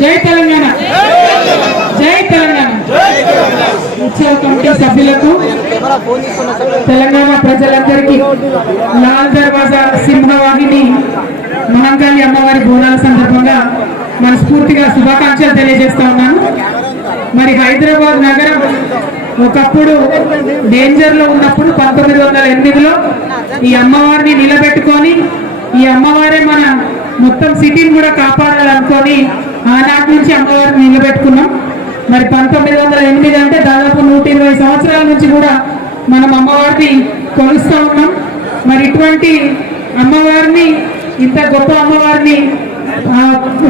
జై తెలంగాణ, జై తెలంగాణ. ఉత్సవ కమిటీ సభ్యులకు, తెలంగాణ ప్రజలందరికీ లాల్ దర్వాజా సింహవాహిని మహంకాళి అమ్మవారి బోనాల సందర్భంగా మనస్ఫూర్తిగా శుభాకాంక్షలు తెలియజేస్తా ఉన్నాను. మరి హైదరాబాద్ నగరం ఒకప్పుడు డేంజర్ లో ఉన్నప్పుడు 1908లో ఈ అమ్మవారిని నిలబెట్టుకొని, ఈ అమ్మవారే మన మొత్తం సిటీని కూడా కాపాడాలనుకొని ఆనాటి నుంచి అమ్మవారిని నిలబెట్టుకున్నాం. మరి 1908 అంటే దాదాపు 120 సంవత్సరాల నుంచి కూడా మనం అమ్మవారిని కొలుస్తూ ఉన్నాం. మరి ఇటువంటి అమ్మవారిని, ఇంత గొప్ప అమ్మవారిని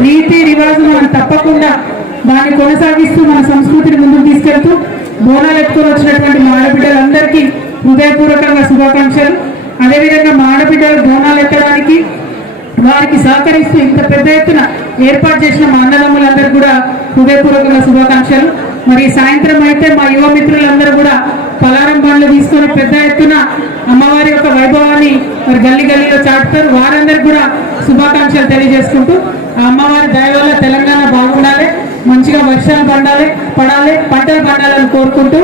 రీతి రివాజు మనం తప్పకుండా దాన్ని కొనసాగిస్తూ మన సంస్కృతిని ముందుకు తీసుకెళ్తూ బోనాలు ఎత్తుకొని వచ్చినటువంటి మా ఆడబిడ్డలందరికీ హృదయపూర్వకంగా శుభాకాంక్షలు. అదేవిధంగా మా ఆడబిడ్డలు బోనాలు ఎత్తడానికి వారికి సహకరిస్తూ ఇంత పెద్ద ఎత్తున ఏర్పాటు చేసిన మా అన్నదమ్ములందరూ కూడా హృదయపూర్వకంగా శుభాకాంక్షలు. మరి సాయంత్రం అయితే మా యువ మిత్రులందరూ కూడా పలారం బండ్లు తీసుకొని పెద్ద ఎత్తున అమ్మవారి యొక్క వైభవాన్ని మరి గల్లీ గల్లీలో చాటుతారు. వారందరికీ కూడా శుభాకాంక్షలు తెలియజేసుకుంటూ ఆ అమ్మవారి దయ వల్ల తెలంగాణ బాగుండాలి, మంచిగా వర్షాలు పడాలి, పంటలు పండాలని కోరుకుంటూ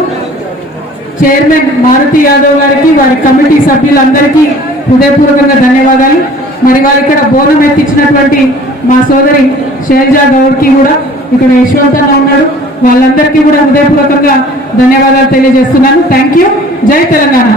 చైర్మన్ మారుతి యాదవ్ గారికి, వారి కమిటీ సభ్యులందరికీ హృదయపూర్వకంగా ధన్యవాదాలు. మరి వారు ఇక్కడ బోనం ఎత్తించినటువంటి మా సోదరి శైలజా గౌడ్కి కూడా, ఇక్కడ యశ్వంతన్న ఉన్నాడు, వాళ్ళందరికీ కూడా హృదయపూర్వకంగా ధన్యవాదాలు తెలియజేస్తున్నాను. Thank you. జై తెలంగాణ.